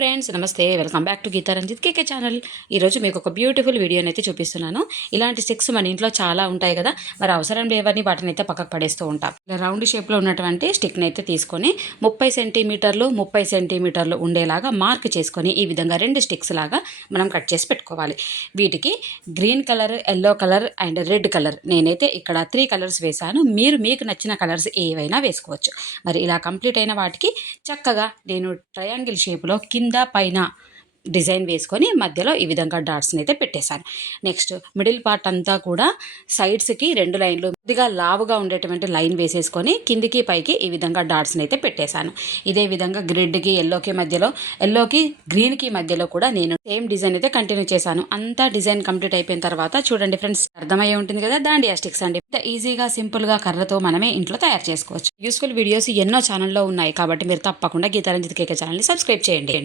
Friends నమస్తే, welcome back to Geeta Ranjith KK channel. ఈరోజు మీకు ఒక బ్యూటిఫుల్ వీడియోని అయితే చూపిస్తున్నాను. ఇలాంటి స్టిక్స్ మన ఇంట్లో చాలా ఉంటాయి కదా, మరి అవసరం లేవని వాటిని అయితే పక్కకు పడేస్తూ ఉంటాం. ఇలా రౌండ్ షేప్లో ఉన్నటువంటి స్టిక్ని అయితే తీసుకొని 30 సెంటీమీటర్లు 30 సెంటీమీటర్లు ఉండేలాగా మార్క్ చేసుకొని ఈ విధంగా 2 స్టిక్స్ లాగా మనం కట్ చేసి పెట్టుకోవాలి. వీటికి green colour, yellow colour and red colour, నేనైతే ఇక్కడ 3 కలర్స్ వేశాను. మీరు మీకు నచ్చిన కలర్స్ ఏవైనా వేసుకోవచ్చు. మరి ఇలా కంప్లీట్ అయిన వాటికి చక్కగా నేను ట్రయాంగిల్ షేప్లో కింద పైన డిజైన్ వేసుకొని మధ్యలో ఈ విధంగా డాట్స్ని అయితే పెట్టేశాను. నెక్స్ట్ మిడిల్ పార్ట్ అంతా కూడా సైడ్స్కి 2 లైన్లు కొద్దిగా లావుగా ఉండేటువంటి లైన్ వేసేసుకొని కిందికి పైకి ఈ విధంగా డాట్స్ని అయితే పెట్టేశాను. ఇదే విధంగా గ్రిడ్కి ఎల్లోకి మధ్యలో, ఎల్లోకి గ్రీన్కి మధ్యలో కూడా నేను సేమ్ డిజైన్ అయితే కంటిన్యూ చేశాను. అంతా డిజైన్ కంప్లీట్ అయిపోయిన తర్వాత చూడండి ఫ్రెండ్స్, అర్థమయ్యే ఉంటుంది కదా, దాండియా స్టిక్స్ అండి. ఈజీగా సింపుల్గా కర్రతో మనమే ఇంట్లో తయారు చేసుకోవచ్చు. యూస్ఫుల్ వీడియోస్ ఎన్నో ఛానల్లో ఉన్నాయి కాబట్టి మీరు తప్పకుండా గీతా రంజిత్ కేకే ఛానల్ని సబ్స్క్రైబ్ చేయండి.